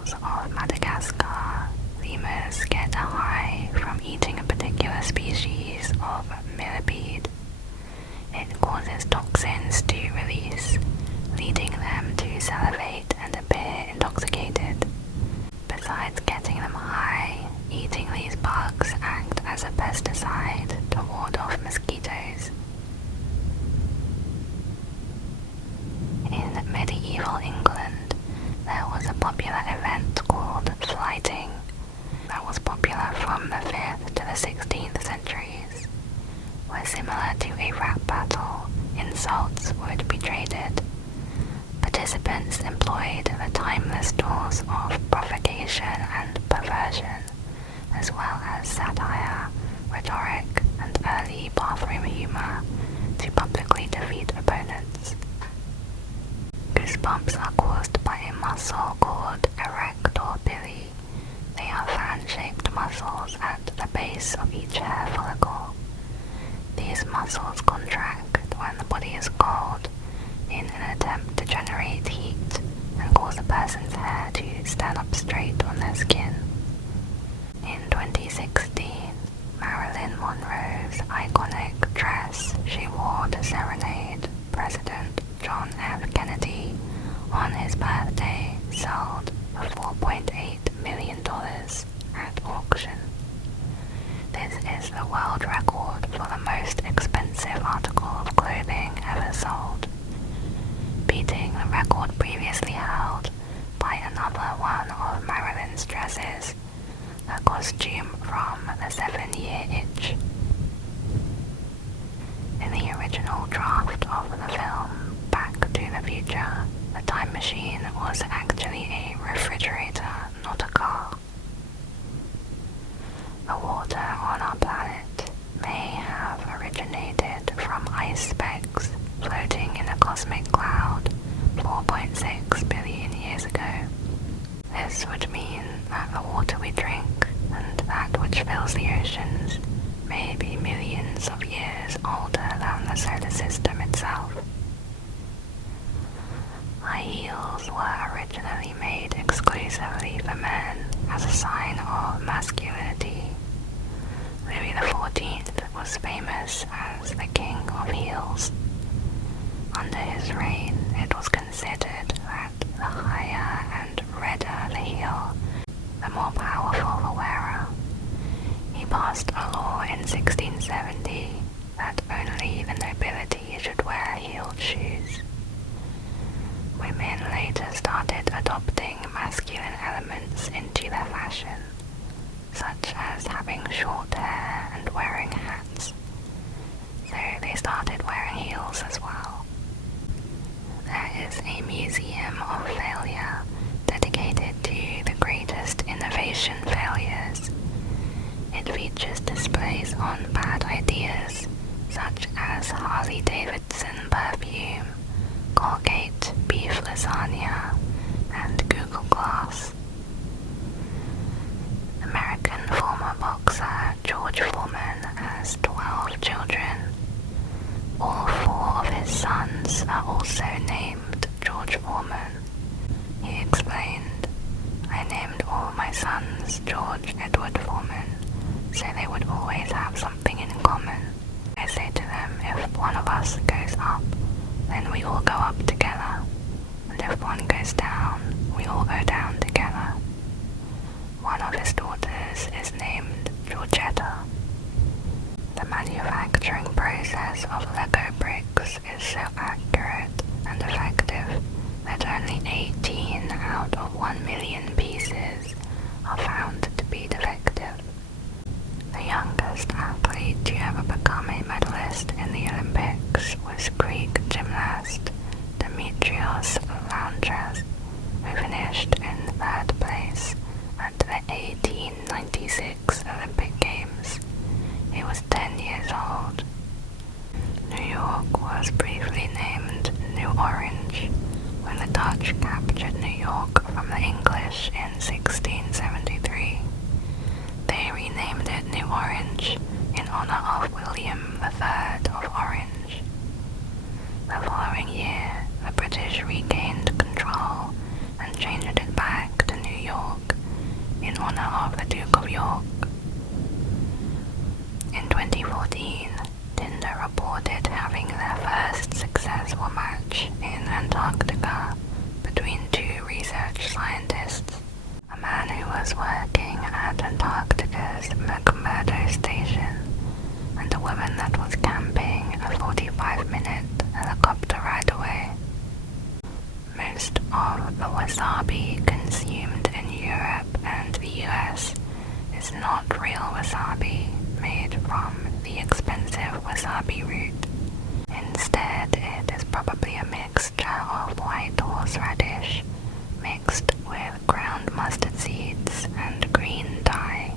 shores of Madagascar, lemurs get a high from eating a particular species of millipede. It causes toxins to release, leading them to salivate and appear intoxicated. Besides getting them high, eating these bugs act as a pesticide to ward off mosquitoes. In medieval England, there was a popular event called flighting that was popular from the 5th to the 16th centuries, where similar to a rap battle, insults would be traded. Participants employed the timeless tools of provocation and perversion, as well as satire, rhetoric, and early bathroom humor to publicly defeat opponents. Goosebumps are caused by a muscle called erector pili. They are fan-shaped muscles at the base of each hair follicle. These muscles contract when the body is cold in an attempt to generate heat and cause a person's hair to stand up straight on their skin. In 2016, Marilyn Monroe's iconic dress she wore to serenade President John F. Kennedy on his birthday sold for $4.8 million at auction. This is the world record for the most expensive article of clothing ever sold, beating the record previously held by another one of Marilyn's dresses, a costume from the 7-Year Itch. In the original draft of the film Back to the Future, the time machine was actually a refrigerator, not a car. The water on our planet may have originated from ice specks floating in a cosmic cloud 4.6 billion years ago. This would mean that the water we drink and that which fills the oceans may be millions of years older than the solar system itself. High heels were originally made exclusively for men as a sign of masculinity. Louis XIV was famous as the King of Heels. Under his reign, it was considered that the higher and redder the heel, the more powerful the wearer. He passed a law in 1670 that only the nobility should wear heeled shoes. Women later started adopting masculine elements into their fashion, such as having short hair and wearing hats, so they started wearing heels as well. There is a museum of failure dedicated to the greatest innovation failures. It features displays on bad ideas, such as Harley-Davidson perfume, Colgate beef lasagna, and Google Glass. American former boxer George Foreman has 12 children. All 4 of his sons are also named George Foreman. He explained, "I named all my sons George Edward Foreman, so they would always have something in common. I say to them, if one of us goes up, then we all go up together, and if one goes down, we all go down together." One of his daughters is named Georgetta. The manufacturing process of Lego bricks is so accurate and effective that only 18 out of 1 million pieces are found to be defective. The youngest athlete to ever become a medalist in the Olympics was Greek gymnast Dimitrios Lantras, who finished in 3rd place at the 1896 Olympic Games. He was 10 years old. New York was briefly named New Orange when the Dutch captured New York from the English in 1673. They renamed it New Orange in honor of William III of Orange. The following year, the British regained control and changed it back to New York. was working at Antarctica's McMurdo Station, and a woman that was camping a 45-minute helicopter ride away. Most of the wasabi consumed in Europe and the US is not real wasabi made from the expensive wasabi root. Instead, it is probably a mixture of white horseradish mixed with ground mustard seeds and green dye.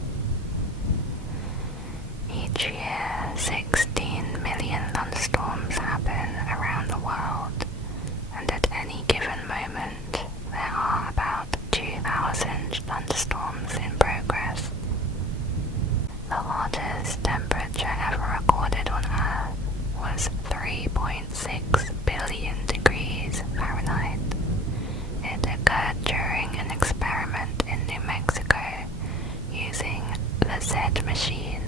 Each year, 16 million thunderstorms happen around the world, and at any given moment, there are about 2,000 thunderstorms in progress. The hottest temperature ever recorded on Earth was 3.6 billion degrees Fahrenheit. It occurred during an experiment in New Mexico using the Z machine,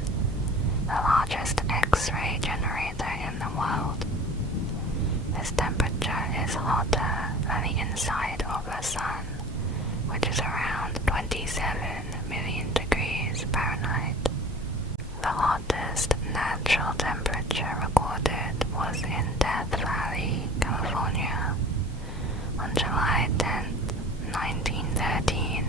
the largest X-ray generator in the world. This temperature is hotter than the inside of the sun, which is around 27 million degrees Fahrenheit. The hottest natural temperature recorded was in Death Valley, California. On July 10, 1913,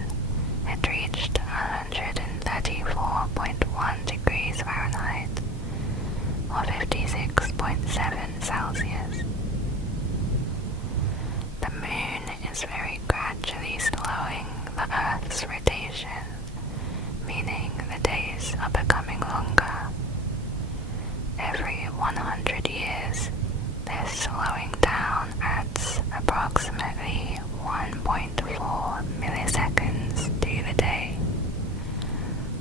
it reached 134.1 degrees Fahrenheit, or 56.7 Celsius. The moon is very gradually slowing the Earth's rotation, meaning the days are becoming longer. Every 100 years, this slowing down adds approximately 1.4 milliseconds to the day.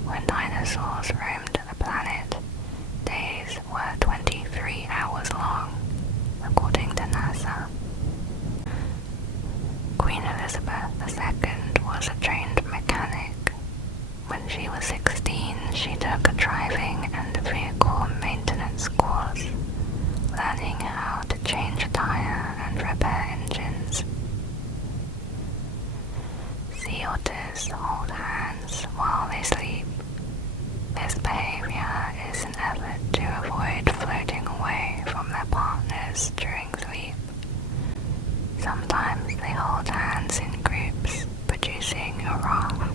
When dinosaurs roamed the planet, days were 23 hours long, according to NASA. Queen Elizabeth II was a trained mechanic. When she was 16, she took a driving and vehicle maintenance course, learning how to change a tire and repair engines. Sea otters hold hands while they sleep. This behavior is an effort to avoid floating away from their partners during sleep. Sometimes they hold hands in groups, producing a raft.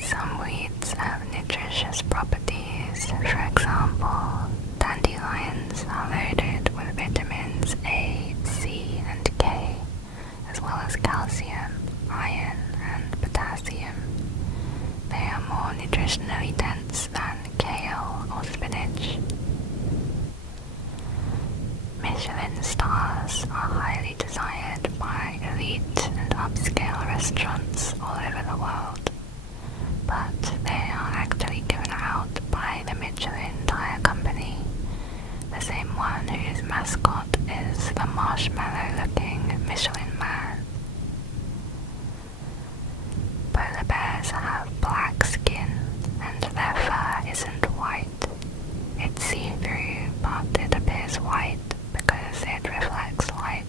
Some weeds have nutritious properties. For example, dandelions are loaded with vitamins A, C, and K, as well as calcium, iron, and potassium. They are more nutritionally dense than kale or spinach. Michelin stars are highly desired by elite and upscale restaurants all over the world, but they are actually given out by the Michelin Tire Company, the same one whose mascot is the marshmallow-looking Michelin Man. Polar bears have black skin, and their fur isn't white. It's see-through, but it appears white because it reflects light.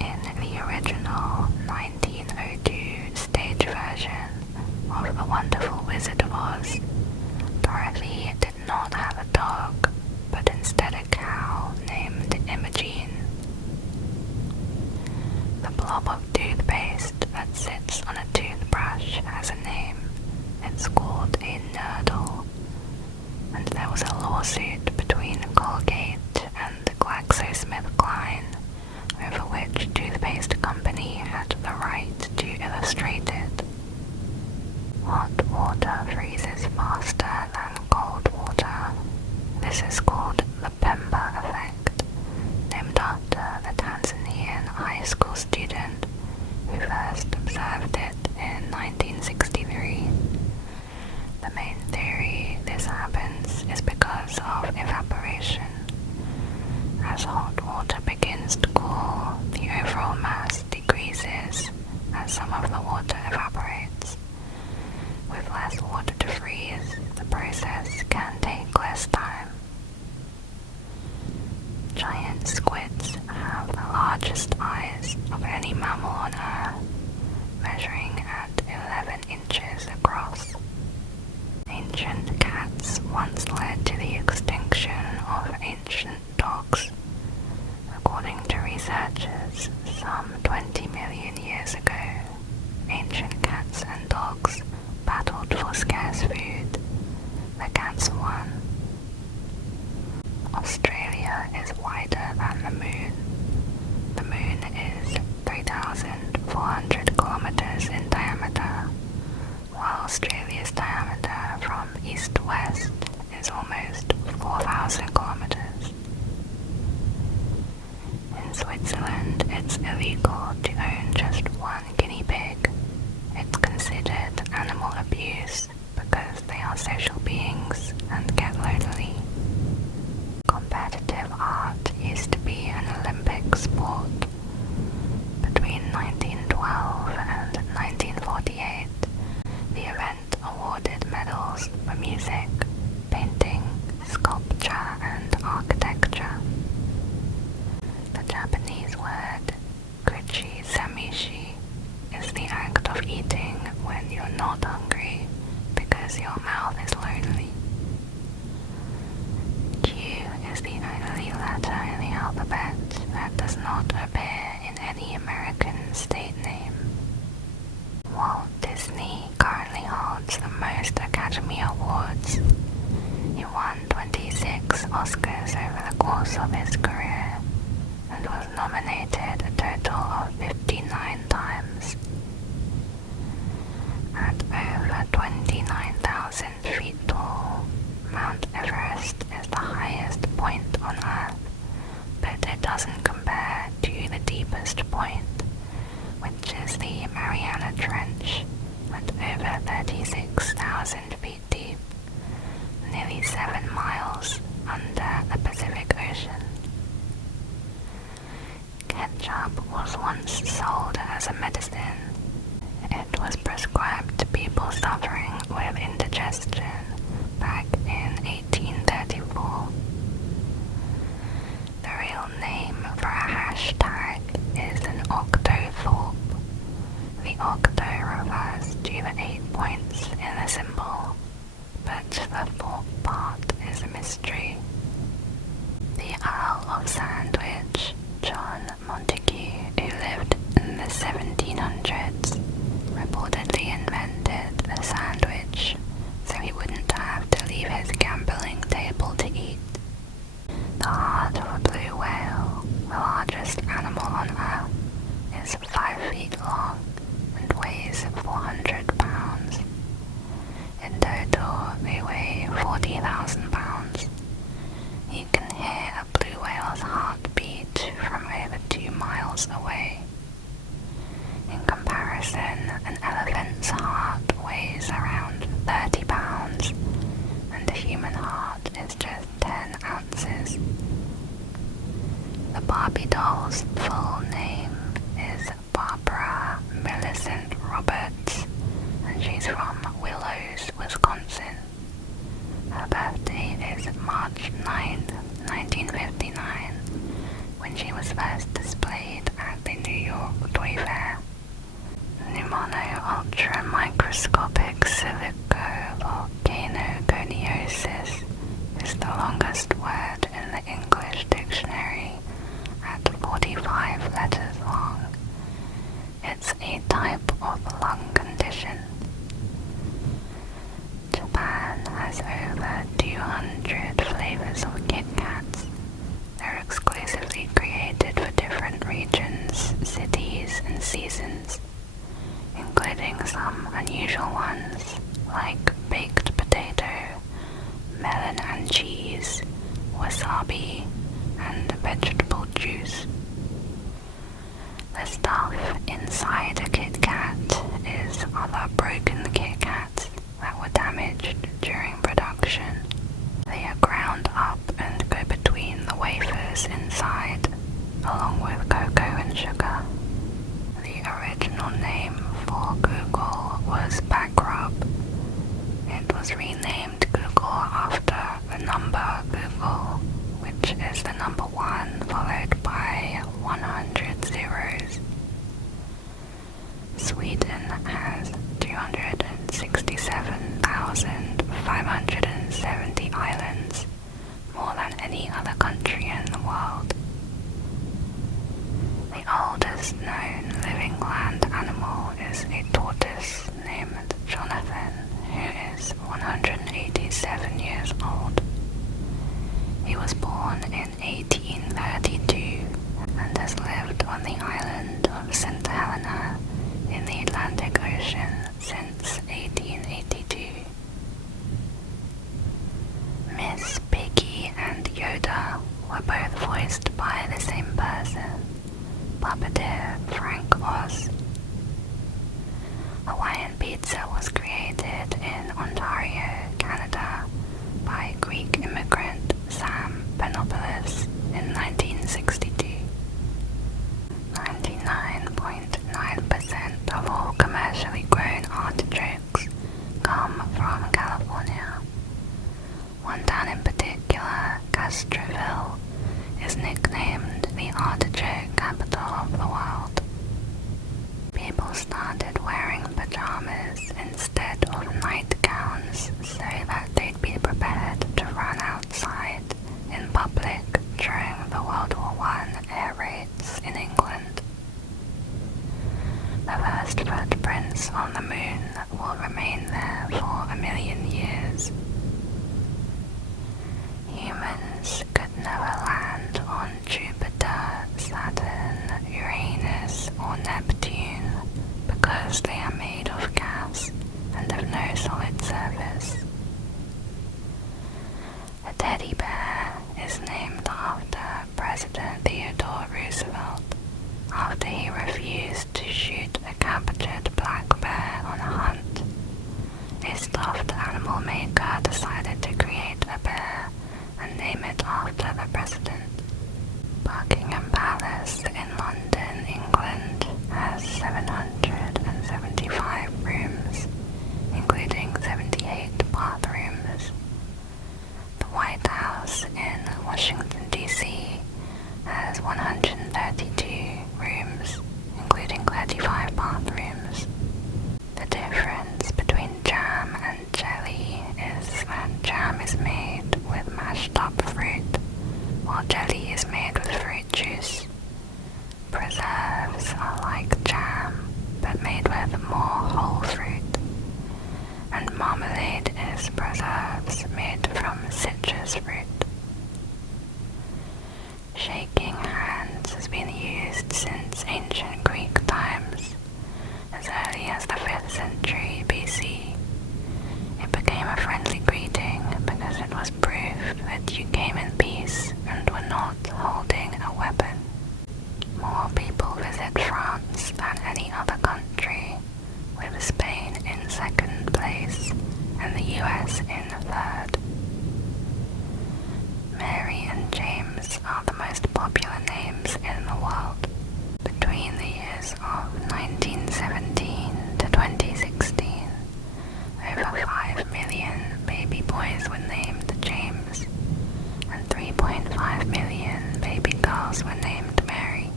In the original 1902 stage version of The Wonderful Wizard of Oz, Dorothy did not have a dog, but instead a cow named Imogene. The blob of toothpaste that sits on a toothbrush has a name. It's called a nurdle. And there was a lawsuit between Colgate and GlaxoSmithKline over which toothpaste company had the right to illustrate it. Hot water freezes faster than cold water. This is called the Pemba effect, named after the Tanzanian high school student who first observed it in 1963. The main theory this happens is because of evaporation. As hot water begins to cool, the overall mass decreases as some of the water evaporates. With less water to freeze, the process can take less time. Giant squids have the largest eyes of any mammal on Earth, measuring at 11 inches across. Ancient cats once led to the extinction of ancient dogs. According to researchers, some 20 million years ago, ancient cats and dogs battled for scarce food. The cats won. Australia is wider than the moon. The moon is 3,400 kilometers in diameter, while Australia's diameter from east to west is almost 4,000 kilometers. In Switzerland, it's illegal to own just one guinea pig. It's considered animal abuse because they are social beings and get lonely. Competitive art used to be an Olympic sport. Between 1912 and 1948, the event awarded medals for music, painting, sculpture, and architecture. The Japanese word kuchi samishi is the act of eating when you're not hungry because your mouth is lonely. Q is the only letter in the alphabet that does not appear in any American state name. Walt Disney currently holds the most Academy Awards. He won 26 Oscars over the course of his career and was nominated a total of 59 times. At over 29,000 feet tall, Mount Everest is the highest point on Earth, but it doesn't compare to the deepest point, which is the Mariana Trench, at over 36,000 feet deep, nearly 7 miles under the Pacific Ocean. Ketchup was once sold as a medicine. It was prescribed to people suffering with indigestion back in 1834. The real name for a hashtag is an octothorpe. The octo refers to the 8 points in the symbol, but the thorpe part is a mystery. The Earl of Sandwich, John Montagu, who lived in the 1700s, reportedly invented the sandwich so he wouldn't have to leave his gambling table to eat. The heart of a blue whale, the largest animal on Earth, is 5 feet long and weighs 400 pounds. In total, they weigh 40,000 pounds. You can hear a blue whale's heartbeat from over 2 miles away. In comparison, an elephant's heart weighs around 30 pounds, and a human heart is just 10 ounces. The Barbie doll's full name is Barbara Millicent Roberts, and she's from Willows, Wisconsin. Her birthday is March 9th, 1959, when she was first displayed at the New York Toy Fair. Pneumono-ultramicroscopic silicovolcanoconiosis is the longest word in the English dictionary at 45 letters long. It's a type of lung condition. Japan has over 200 flavors of Kit Kats. They're exclusively created for different regions, cities, and seasons, including some unusual ones like baked potato, melon and cheese, wasabi, and vegetable juice. The stuff inside a Kit Kat is other broken Kit Kats that were damaged during production. They are ground up and go between the wafers inside, along with cocoa and sugar. The original name for Google was Backrub. It was renamed Google after the number Google, which is the number 1 followed by 100 zeros. Sweden oldest known living land animal is a tortoise named Jonathan, who is 187 years old. He was born in 1832 and has lived on the island of St. Helena in the Atlantic Ocean since 1882. Miss Piggy and Yoda were both voiced by the same person, puppeteer Frank Oz. Hawaiian pizza was created in Ontario, Canada by Greek immigrant Sam Panopoulos in 1962. 99.9% of all commercially grown artichokes come from California. One town in particular, Castroville, is nicknamed the artichoke capital of the world. People started wearing pajamas instead of nightgowns so that they'd be prepared to run outside in public during the World War I air raids in England. The first footprints on the moon will remain there for 1 million years. Humans could never land on Jupiter, Saturn, Uranus, or Neptune because they are made of gas and have no solid surface. A teddy bear is named after President Theodore Roosevelt after he refused to shoot a captured black bear on a hunt. A stuffed animal maker decided to create a bear and name it after the president. Buckingham Palace in London, England has 775 rooms, including 78 bathrooms. The White House in Washington, D.C. has 132 rooms, including 35 bathrooms. The difference between jam and jelly is that jam is made with mashed up fruit, while jelly is made with fruit juice. Preserves are like jam, but made with more whole fruit. And marmalade is preserves made from citrus fruit. Shaking hands has been used since ancient Greek times, as early as the 5th century BC. It became a friendly greeting because it was proof that you came in peace and were not holding a weapon. More people visit France than any other country, with Spain in second place and the US in third. Mary and James are the most popular names in the world. Between the years of 1917 to 2016, over 5 million baby boys were named James, and 3.5 million baby girls were named Mary.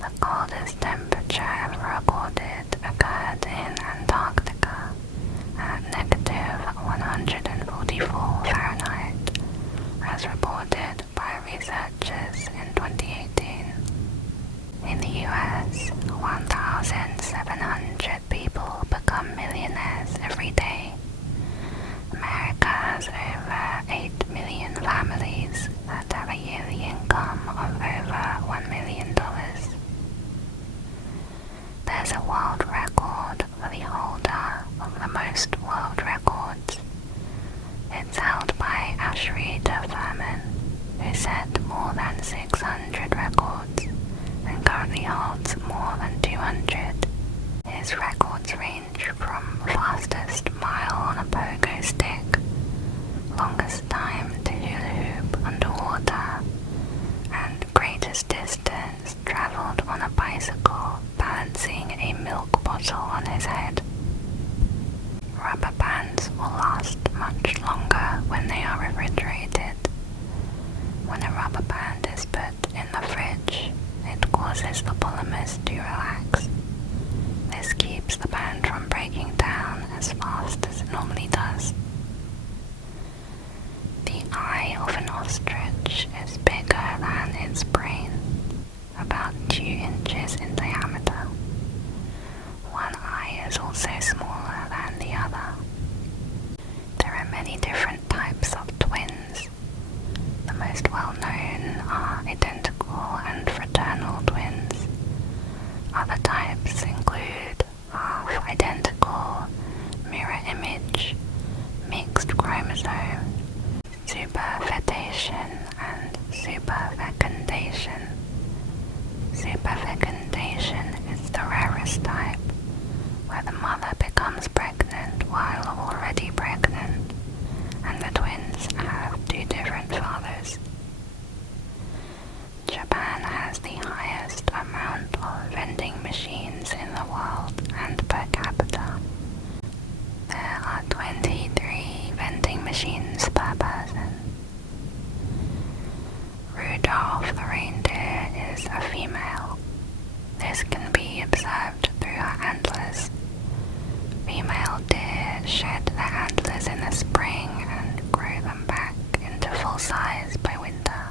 The coldest temperature ever recorded occurred in Antarctica at -144 Fahrenheit, as reported by researchers in 2018. In the US, 1,700 people become millionaires every day. America has over 8 million families that have a yearly income of over $1 million. There's a world record for the holder of the most world records. It's held by Ashrita Furman, who set more than 600 records and currently holds more than 200. His records range from fastest mile on a pogo stick, longest time to hula hoop underwater, and greatest distance traveled on a bicycle balancing a milk bottle on his head. Rubber bands will last much longer when they are refrigerated. When a rubber band is put in the fridge, it causes the polymers to relax. This keeps the band from breaking down inches in diameter. One eye is also smaller than the other. There are many different types of twins. The most well-known are identical and fraternal twins. Other types include half-identical, mirror image, mixed chromosome, superfetation, and superfecundation. Superfecundation is the rarest type, where the mother becomes pregnant while already pregnant, and the twins have two different fathers. Japan has the highest amount of vending machines in the world and per capita. There are 23 vending machines per person. Rudolph the reindeer is a female. This can be observed through her antlers. Female deer shed their antlers in the spring and grow them back into full size by winter,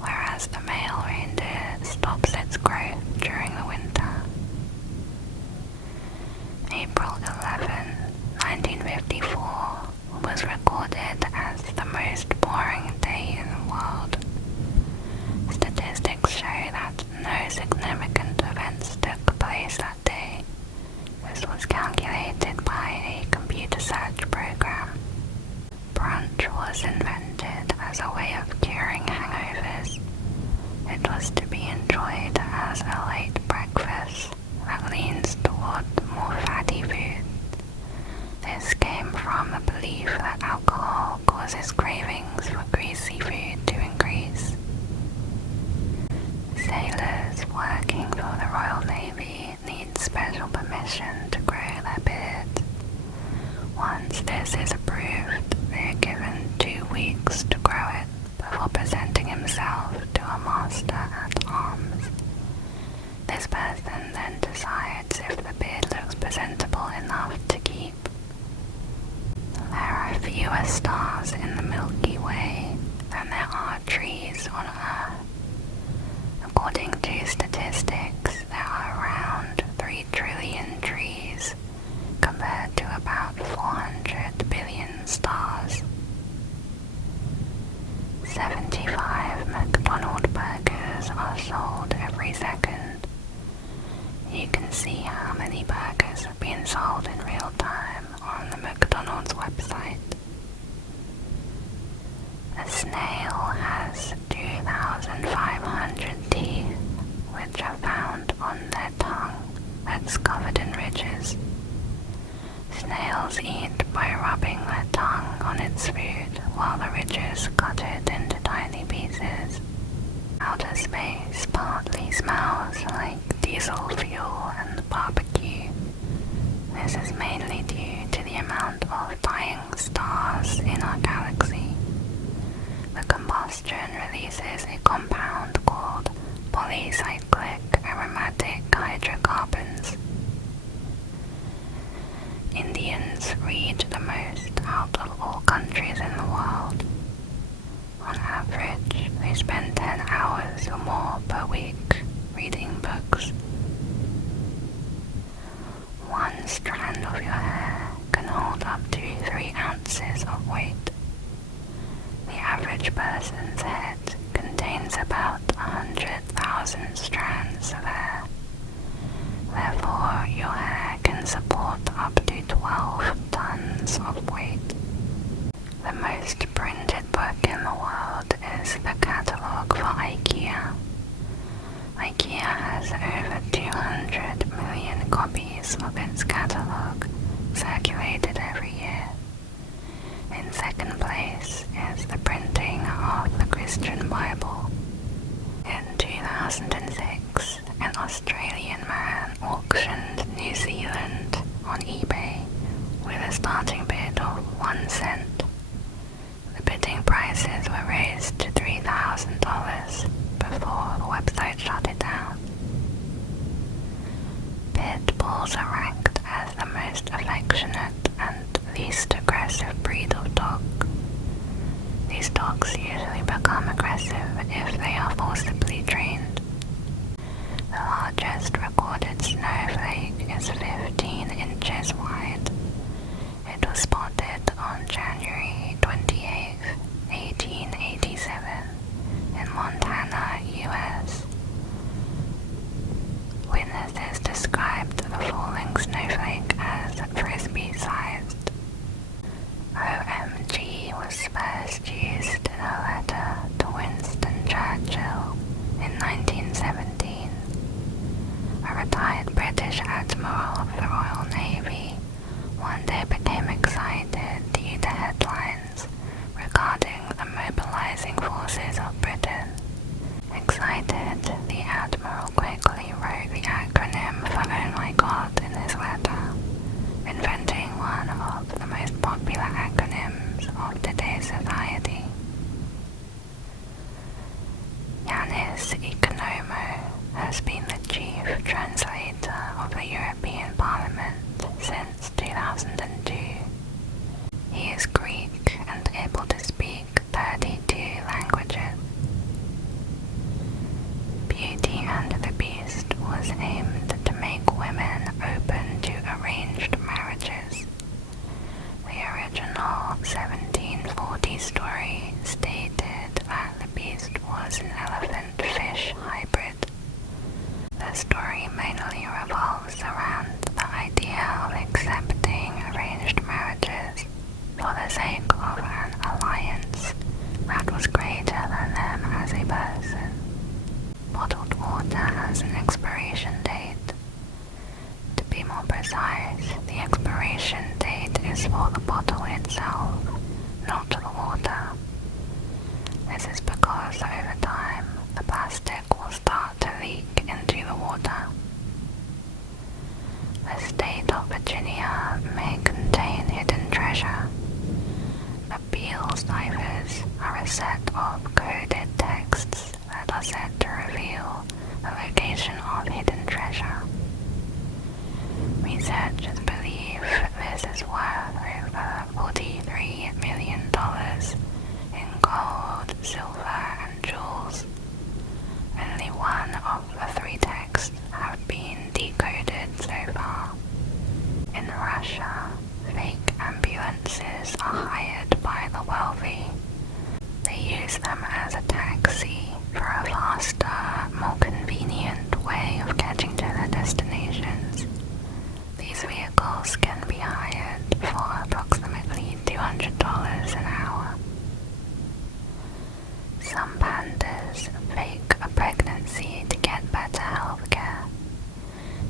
whereas the male reindeer stops its growth during the winter. April 11, 1954 was recorded as the most boring day in the world. Statistics show that no significant events took place that day. This was calculated by a computer search program. Brunch was invented as a way of curing hangovers. It was to be enjoyed as a late breakfast that leans toward more fatty food. This came from the belief that alcohol causes cravings for greasy food to increase. Sailors working for the Royal Navy need special permission to grow their beards. Once this is approved, they are given 2 weeks to grow it before presenting himself to a master at arms. This person then decides if the beard looks presentable enough to keep. There are fewer stars in the Milky Way than there are trees on Earth. According to statistics, there are around 3 trillion trees compared to about 400 billion stars. 75 McDonald's burgers are sold every second. You can see how many burgers have been sold in real time on the McDonald's website. A snail has 2,500 teeth, which are found on their tongue that's covered in ridges. Snails eat by rubbing their tongue on its food while the ridges cut it into tiny pieces. Outer space partly smells like diesel fuel and barbecue. This is mainly due to the amount of dying stars in our galaxy. The combustion releases a compound called polycyclic aromatic hydrocarbons. Indians read the most out of all countries in the world. On average, they spend 10 hours or more per week reading books. One strand of your hair can hold up to 3 ounces of weight. The average person's head contains about 100,000 strands of hair. Therefore, your hair can support up to 12 tons of weight. The most printed book in the world is the catalogue for IKEA. IKEA has over 200 million copies of its catalogue circulated every year. In second place is the printing of the Christian Bible. In 2006, an Australian man auctioned New Zealand on eBay with a starting bid of 1 cent. The bidding prices were raised to $3,000 before the website shut it down. Pit bulls are ranked as the most affectionate and least aggressive breed of dog. These dogs usually become aggressive Admiral of the Royal Navy one day became excited due to headlines regarding the mobilizing forces of Britain. Excited, the Admiral quickly wrote the acronym for "Oh my God" in his letter, inventing one of the most popular acronyms of today's society. Yanis Economou has been the chief translator of the European Parliament since 2002. He is Greek and able to speak 32 languages. Beauty and the Beast was aimed to make women open to arranged marriages. The original 1740 story stated that the beast was an elephant-fish hybrid. The story mainly revolves around the idea of accepting arranged marriages for the sake of an alliance that was greater than them as a person. Bottled water has an expiration date. To be more precise, the expiration date is for the bottle itself, not the water. This is because over time, the plastic will start to leak into the water. The state of Virginia may contain hidden treasure. The Beale ciphers are a set of coded texts that are said to reveal the location of hidden treasure. Researchers believe this is worth over $43 million in gold, silver, and jewels. Only one of the 3 texts have been decoded so far. In Russia, fake ambulances are hired by the wealthy. They use them as a taxi for a faster, more convenient way of getting to their destinations. These vehicles can be hired for approximately $200 an hour. Some pandas fake a pregnancy to get better health care.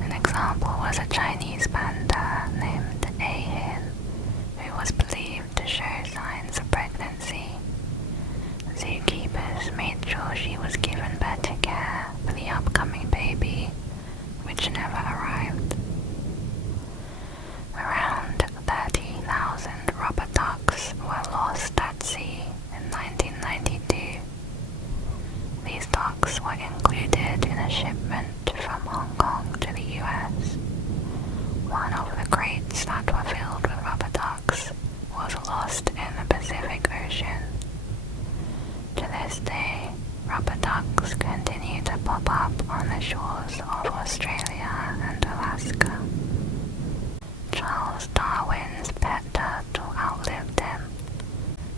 An example was a Chinese panda named A-Hin, who was believed to show signs of pregnancy. Zookeepers made sure she was given better care for the upcoming baby, which never arrived. Around 30,000 rubber ducks were lost at sea in 1992. These ducks were included in a shipment from Hong Kong to the US. One of the crates that were filled with rubber ducks was lost in the Pacific Ocean. To this day, rubber ducks continue to pop up on the shores of Australia and Alaska. Charles Darwin's pet turtle outlived him.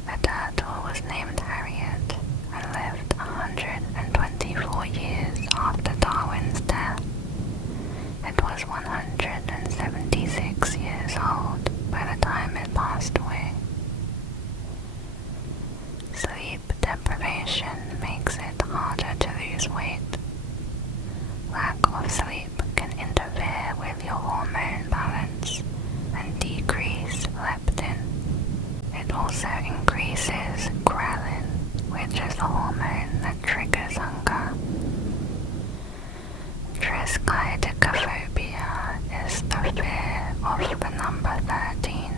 The turtle was named Harriet and lived 124 years after Darwin's death. It was 176 years old by the time it passed away. Sleep deprivation makes it harder to lose weight. Lack of sleep can interfere with your hormone balance and decrease leptin. It also increases ghrelin, which is the hormone that triggers hunger. Triskaidekaphobia is the fear of the number 13.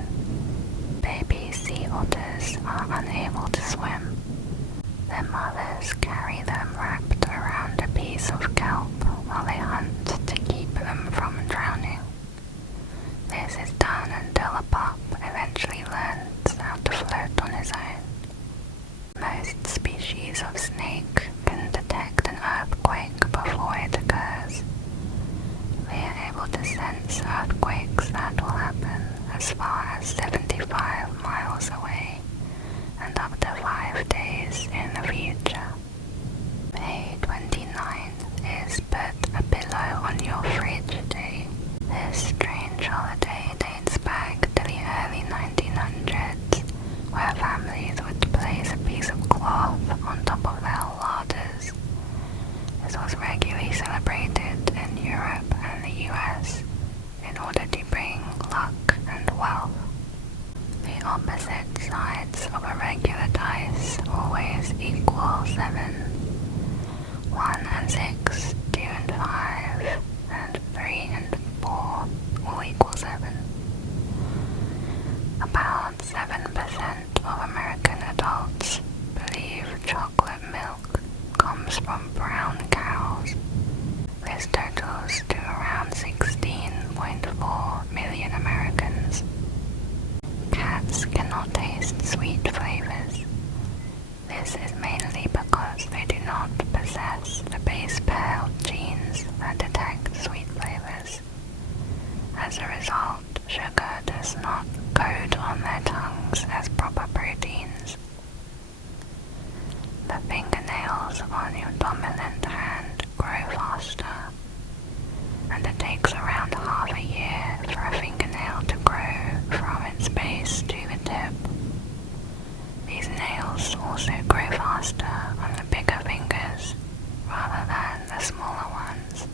Baby sea otters are unable to swim. Their mothers carry them wrapped around a piece of kelp while they hunt to keep them from drowning. This is done until a pup eventually learns how to float on his own. Most species of snake can detect an earthquake before it occurs. They are able to sense earthquakes that will happen as far as 75 miles away and up to 5 days in the future. May 29th is Put a Pillow on Your Fridge Day. This strange holiday dates back to the early 1900s, where families would place a piece of cloth on top of their larders. This was regularly celebrated in Europe and the US, in order to bring luck and wealth. The opposite sides of a regular dice always equal 7. 1 and 6, 2 and 5, and 3 and 4 all equal 7. About 7% of American adults believe chocolate milk comes from brown cows. This totals to around 16.4 million Americans. Cats cannot taste sweet flavors. This is mainly because they do not possess the base pair of genes that detect sweet flavors. As a result, sugar does not coat on their tongues as proper proteins. The fingernails on your dominant hand grow faster, and it takes around half a year for a fingernail to grow from its base to the tip. These nails also grow faster on the bigger fingers rather than the smaller ones.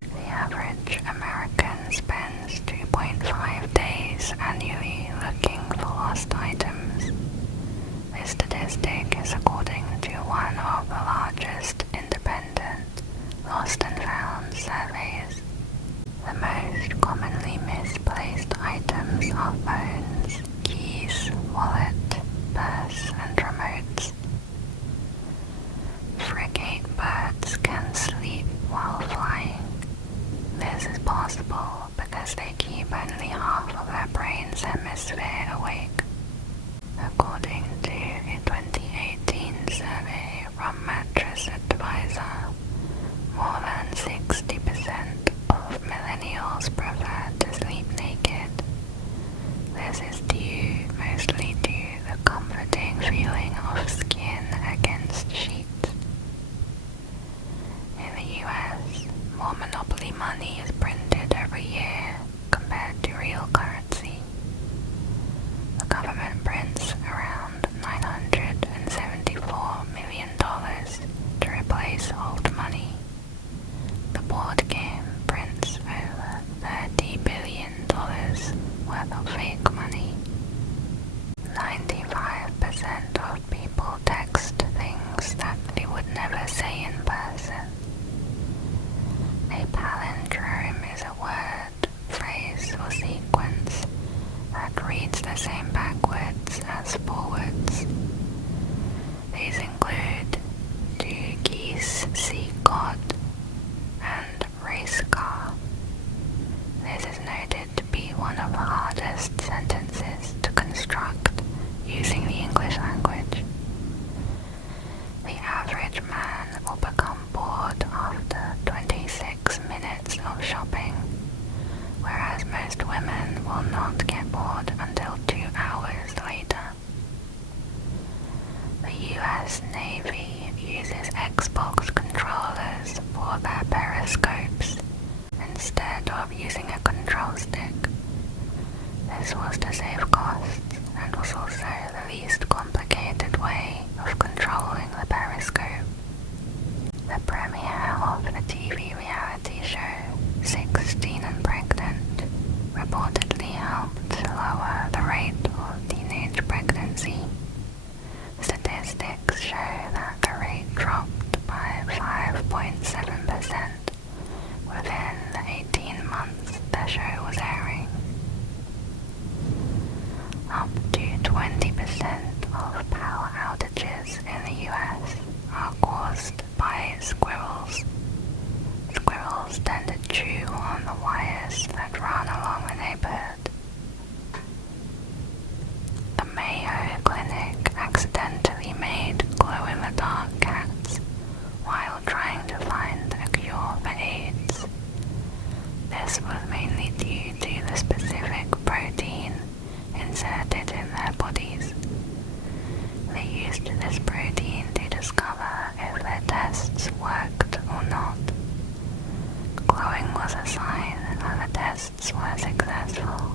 The average American spends 2.5 days annually looking for lost items. This statistic is according to one of the largest independent lost and found surveys. The most commonly misplaced items are phones, keys, wallet, purse, and remotes. Frigate birds can sleep while flying. This is possible because they keep only half of their brain's hemisphere awake. According to a 2018 survey from Mattress Advisor, more than 60% of millennials prefer to sleep naked. This is due mostly to the comforting feeling of skin against sheets. In the US, more monopoly money is printed every year compared to real currency. The government prints around $974 million to replace old money. The board game prints over $30 billion worth of fake money. 95% of people text things that they would never say in person. A palindrome is a word, phrase, or sequence that reads the same backwards as forwards. These include "two geese see God" and "race car." This is noted to be one of the hardest sentences to construct using the English language. The average man will become bored after 26 minutes of shopping, whereas most women will not get bored until 2 hours later. The US Navy uses Xbox controllers for their periscopes instead of using a control stick. This was to save costs and was also the least complicated way of controlling the periscope. The premiere of the TV reality show 16 and Pregnant reportedly helped lower the rate of teenage pregnancy. Statistics show that the rate dropped by 5.7% within the 18 months the show was airing. Up to 20% of power outages in the US are caused by squirrels. Squirrels tend to chew on the wires that run along the neighborhood. The Mayo Clinic accidentally made glow-in-the-dark cats while trying to find a cure for AIDS. This was mainly due to the specific protein inserted in their bodies. They used this protein to discover if their tests worked or not. Glowing was a sign that the tests were successful.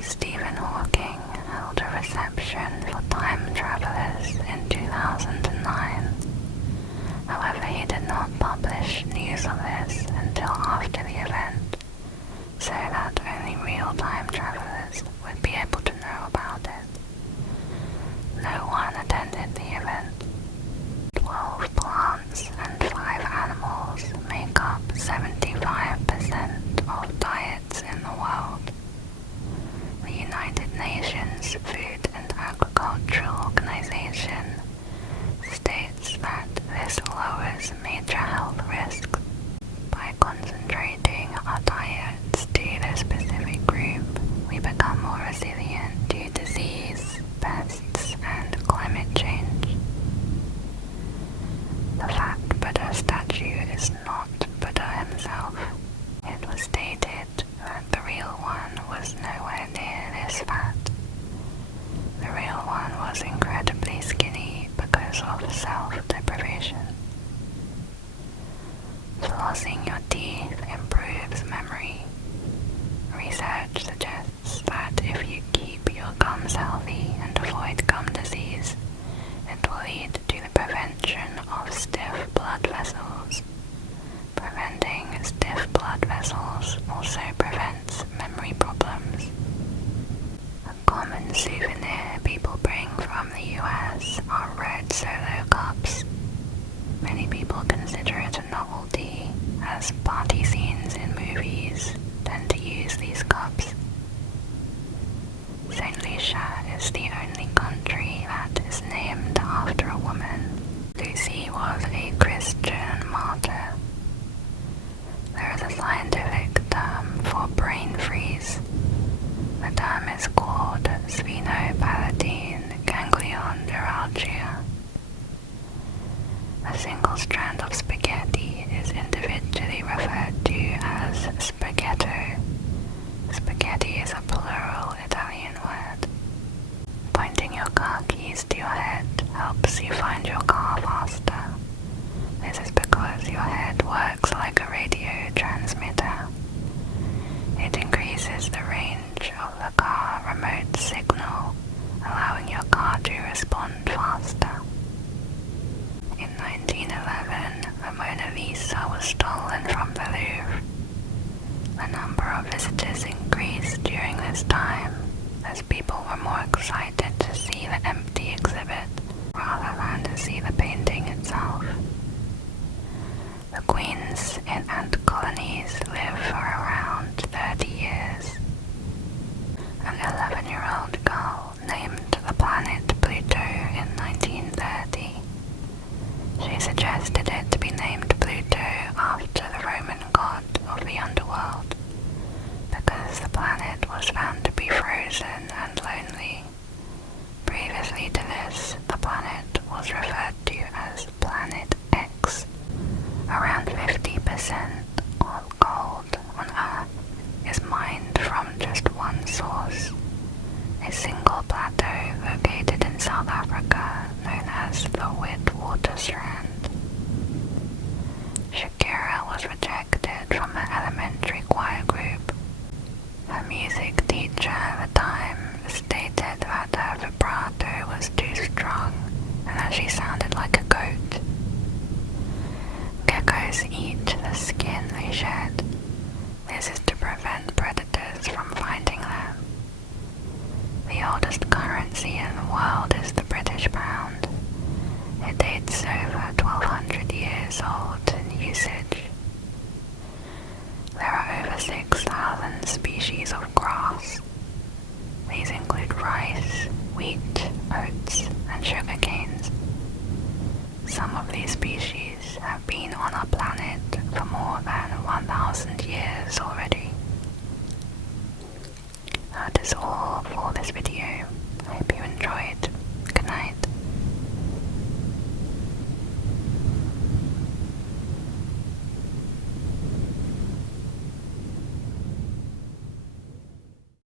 Stephen Hawking held a reception for time travelers in 2009. However, he did not publish news of this until after the event, Flossing your teeth improves memory. Research suggests that if you keep your gums healthy and avoid gum disease, it will lead to the prevention of stiff blood vessels. Preventing stiff blood vessels also prevents memory problems. A common souvenir people bring from the US are red Solo cups. Many people consider it a novelty, as party scenes in movies tend to use these cups. St. Lucia is the only country that is named after a woman. Lucy was a Christian martyr. There is a scientific term for brain freeze. The term is called sphenopalatine ganglion neuralgia. A single strand of spaghetti is individually referred to as spaghetto. Spaghetti is a plural Italian word. Pointing your car keys to your head helps you find your car faster. This is because your head works like a radio transmitter. It increases the range of the car remote signal, allowing your car to respond faster. In 1911, the Mona Lisa was stolen from the Louvre. The number of visitors increased during this time, as people were more excited to see the empty exhibit rather than to see the painting itself. The queens in ant colonies live for around 30 years. An 11-year-old girl named the planet Pluto in 1930. She suggested it to be named Pluto after the Roman god of the underworld, because the planet was found to be frozen and lonely. Previously to this, the planet was referred to as Planet X. Around 50% of gold on Earth is mined from just one source, a single plateau located in South Africa known as the Witwatersrand. Shakira was rejected from her elementary choir group. Her music teacher at the time stated that her vibrato was too strong and that she sounded like a goat. Geckos eat the skin they shed. This is to prevent predators from finding them. The oldest currency in the world is the British pound. It dates over 1200 years old